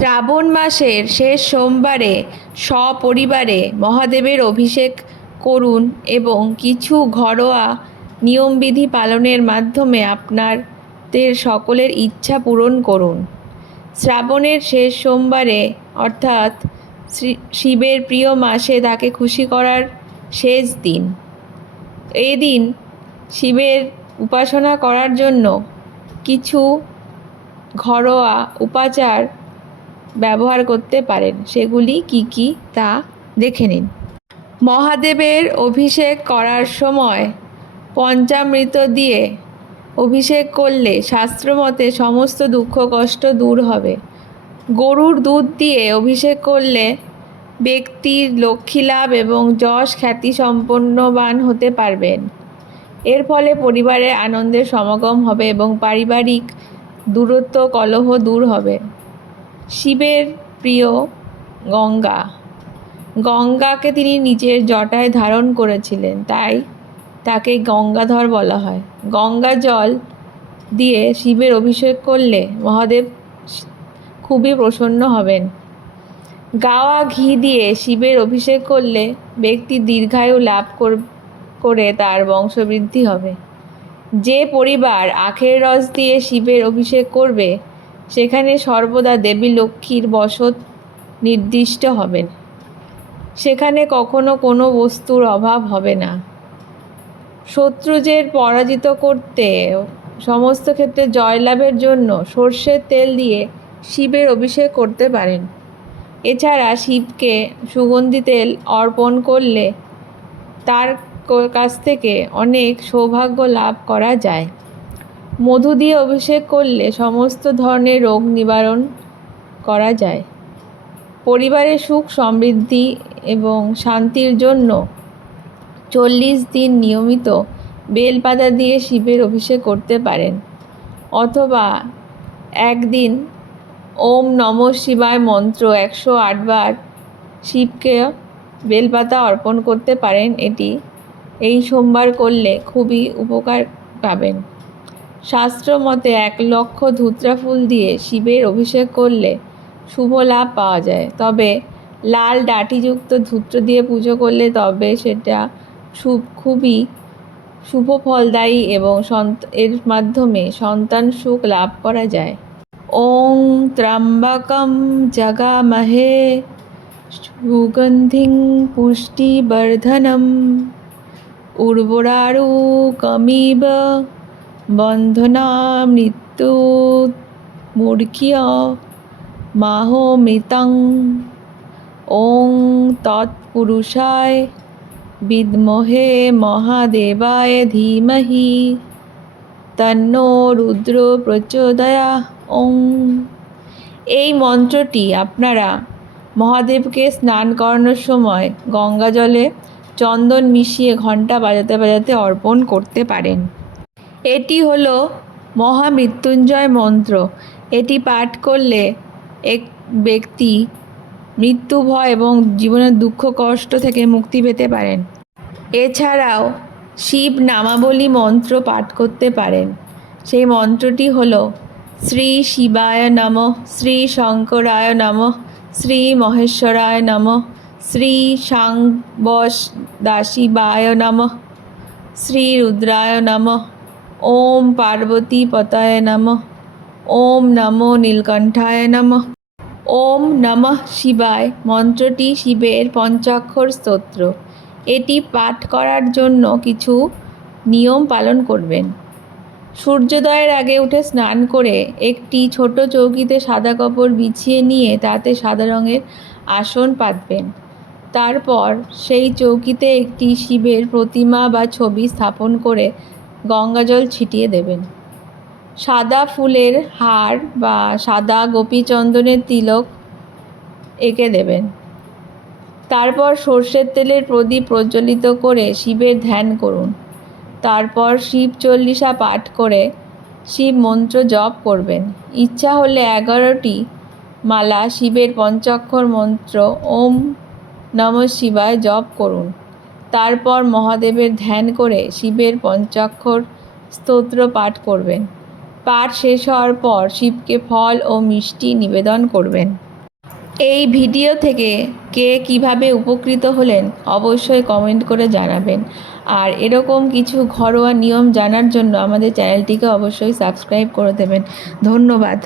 শ্রাবণ মাসের শেষ সোমবারে সপরিবারে মহাদেবের অভিষেক করুন এবং কিছু ঘরোয়া নিয়মবিধি পালনের মাধ্যমে আপনাদের সকলের ইচ্ছা পূরণ করুন। শ্রাবণের শেষ সোমবারে অর্থাৎ শিবের প্রিয় মাসে তাকে খুশি করার শেষ দিন। এই দিন শিবের উপাসনা করার জন্য কিছু ঘরোয়া উপাচার ব্যবহার করতে পারেন। সেগুলি কি কি তা দেখে নিন। মহাদেবের অভিষেক করার সময় পঞ্চামৃত দিয়ে অভিষেক করলে শাস্ত্রমতে সমস্ত দুঃখ কষ্ট দূর হবে। গরুর দুধ দিয়ে অভিষেক করলে ব্যক্তির লক্ষ্মী লাভ এবং যশ খ্যাতি সম্পন্নবান হতে পারবেন। এর ফলে পরিবারে আনন্দের সমাগম হবে এবং পারিবারিক দূরত্ব কলহ দূর হবে। শিবের প্রিয় গঙ্গাকে তিনি নিজের জটায় ধারণ করেছিলেন, তাই তাকে গঙ্গাধর বলা হয়। গঙ্গা জল দিয়ে শিবের অভিষেক করলে মহাদেব খুবই প্রসন্ন হবেন। গাওয়া ঘি দিয়ে শিবের অভিষেক করলে ব্যক্তি দীর্ঘায়ু লাভ করে তার বংশবৃদ্ধি হবে। যে পরিবার আখের রস দিয়ে শিবের অভিষেক করবে সেখানে সর্বদা দেবী লক্ষ্মীর বসত নির্দিষ্ট হবেন। সেখানে কখনো কোনো বস্তুর অভাব হবে না। শত্রুদের পরাজিত করতে সমস্ত ক্ষেত্রে জয়লাভের জন্য সর্ষের তেল দিয়ে শিবের অভিষেক করতে পারেন। এছাড়া শিবকে সুগন্ধি তেল অর্পণ করলে তার কাছ থেকে অনেক সৌভাগ্য লাভ করা যায়। মধু দিয়ে অভিষেক করলে সমস্ত ধরনের রোগ নিবারণ করা যায়। পরিবারে সুখ সমৃদ্ধি এবং শান্তির জন্য 40 দিন নিয়মিত বেলপাতা দিয়ে শিবের অভিষেক করতে পারেন, অথবা একদিন ওম নমঃ শিবায় মন্ত্র 108 বার শিবকে বেলপাতা অর্পণ করতে পারেন। এই সোমবার করলে খুবই উপকার পাবেন। শাস্ত্র মতে 1 লক্ষ ধুত্রা ফুল দিয়ে শিবের অভিষেক করলে শুভ লাভ পাওয়া যায়। তবে লাল ডাঁটিযুক্ত ধূত্র দিয়ে পুজো করলে তবে সেটা খুবই শুভ ফলদায়ী এবং এর মাধ্যমে সন্তান সুখ লাভ করা যায়। ওং ত্র্যম্বকম জগামহে সুগন্ধিং পুষ্টিবর্ধনম উর্বরারুকমিব বন্ধনাম মৃত্যুমূর্ঘ্য মাহোমৃতং। ওং তৎপুরুষায় বিদ্মহে মহাদেবায় ধীমহি তন্নো রুদ্র প্রচোদয়াৎ। ওং। এই মন্ত্রটি আপনারা মহাদেবকে স্নান করানোর সময় গঙ্গা জলে চন্দন মিশিয়ে ঘণ্টা বাজাতে বাজাতে অর্পণ করতে পারেন। এটি হলো মহামৃত্যুঞ্জয় মন্ত্র। এটি পাঠ করলে এক ব্যক্তি মৃত্যু ভয় এবং জীবনের দুঃখ কষ্ট থেকে মুক্তি পেতে পারেন। এছাড়াও শিব নামাবলী মন্ত্র পাঠ করতে পারেন। সেই মন্ত্রটি হলো শ্রী শিবায় নমঃ, শ্রী শঙ্করায় নমঃ, শ্রী মহেশ্বরায় নমঃ, শ্রী সাংবদাশিবায় নমঃ, শ্রী রুদ্রায় নমঃ, ওম পার্বতী পতয়ে নমঃ, ওম নমো নীলকণ্ঠায় নমঃ। ওম নমঃ শিবায় মন্ত্রটি শিবের পঞ্চাক্ষর স্তোত্র। এটি পাঠ করার জন্য কিছু নিয়ম পালন করবেন। সূর্যোদয়ের আগে উঠে স্নান করে একটি ছোট চৌকিতে সাদা কাপড় বিছিয়ে নিয়ে তাতে সাদা রঙের আসন পাতবেন। তারপর সেই চৌকিতে একটি শিবের প্রতিমা বা ছবি স্থাপন করে গঙ্গাজল ছিটিয়ে দেবেন। সাদা ফুলের হার বা সাদা গোপীচন্দনের তিলক এঁকে দেবেন। তারপর সর্ষের তেলের প্রদীপ প্রজ্বলিত করে শিবের ধ্যান করুন। তারপর শিব চল্লিশা পাঠ করে শিব মন্ত্র জপ করবেন। ইচ্ছা হলে 11টি মালা শিবের পঞ্চাক্ষর মন্ত্র ওম নমঃ শিবায় জপ করুন। তারপর মহাদেবের ধ্যান করে শিবের পঞ্চাক্ষর স্তোত্র পাঠ করবেন। পাঠ শেষ হওয়ার পর শিবকে ফল ও মিষ্টি নিবেদন করবেন। এই ভিডিও থেকে কে কিভাবে উপকৃত হলেন অবশ্যই কমেন্ট করে জানাবেন। আর এরকম কিছু ঘরোয়া নিয়ম জানার জন্য আমাদের চ্যানেলটিকে অবশ্যই সাবস্ক্রাইব করে দেবেন। ধন্যবাদ।